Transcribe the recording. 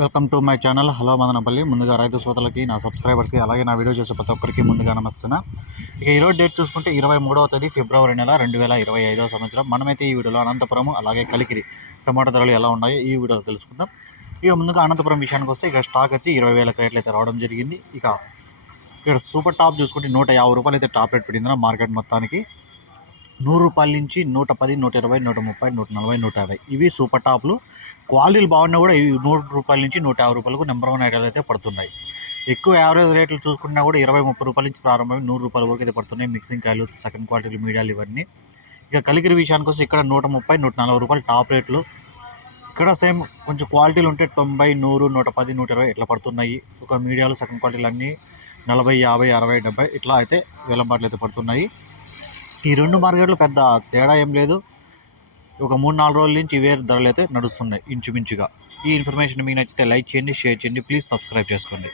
Welcome to my channel. Hello Madanapalle. ముందుగా రైతు శ్రోతలకి నా సబ్స్క్రైబర్స్కి అలాగే నా వీడియో చేసే ప్రతి ఒక్కరికి ముందుగా నమస్తున్నా ఇక ఈరోజు డేట్ చూసుకుంటే ఇరవై మూడవ తేదీ ఫిబ్రవరి నెల రెండు వేల ఇరవై ఐదవ సంవత్సరం. మనమైతే ఈ వీడియోలో అనంతపురం అలాగే కలికిరి టమాటా ధరలు ఎలా ఉన్నాయో ఈ వీడియోలో తెలుసుకుందాం. ఇక ముందుగా అనంతపురం విషయానికి వస్తే ఇక్కడ స్టాక్ వచ్చి ఇరవై వేల క్రేట్లు అయితే రావడం జరిగింది. ఇక ఇక్కడ సూపర్ టాప్ చూసుకుంటే నూట యాభై రూపాయలు అయితే టాప్ రేట్ పడింది. మార్కెట్ మొత్తానికి నూరు రూపాయల నుంచి నూట పది నూట ఇరవై నూట ముప్పై నూట నలభై నూట యాభై. ఇవి సూపర్ టాప్లు. క్వాలిటీలు బాగున్నా కూడా ఇవి నూరు రూపాయల నుంచి నూట యాభై రూపాయలకు నెంబర్ వన్ ఐడియాలు అయితే పడుతున్నాయి. ఎక్కువ యావరేజ్ రేట్లు చూసుకున్నా కూడా ఇరవై ముప్పై రూపాయల నుంచి ప్రారంభమై నూరు రూపాయల వరకు అయితే పడుతున్నాయి. మిక్సింగ్ కాయలు సెకండ్ క్వాలిటీ మీడియాలు ఇవన్నీ. ఇక కలిగిరి విషయానికి వస్తే ఇక్కడ నూట ముప్పై నూట నలభై రూపాయలు టాప్ రేట్లు. ఇక్కడ సేమ్ కొంచెం క్వాలిటీలు ఉంటే తొంభై నూరు నూట పది నూట ఇరవై ఇట్లా పడుతున్నాయి. ఒక మీడియాలు సెకండ్ క్వాలిటీలు అన్నీ నలభై యాభై అరవై డెబ్బై ఇట్లా అయితే వెలంబాట్లు అయితే పడుతున్నాయి. ఈ రెండు మార్కెట్లు పెద్ద తేడా ఏం లేదు. ఒక మూడు నాలుగు రోజుల నుంచి ఇవే ధరలు అయితే నడుస్తున్నాయి ఇంచుమించుగా. ఈ ఇన్ఫర్మేషన్ మీకు నచ్చితే లైక్ చేయండి షేర్ చేయండి ప్లీజ్ సబ్స్క్రైబ్ చేసుకోండి.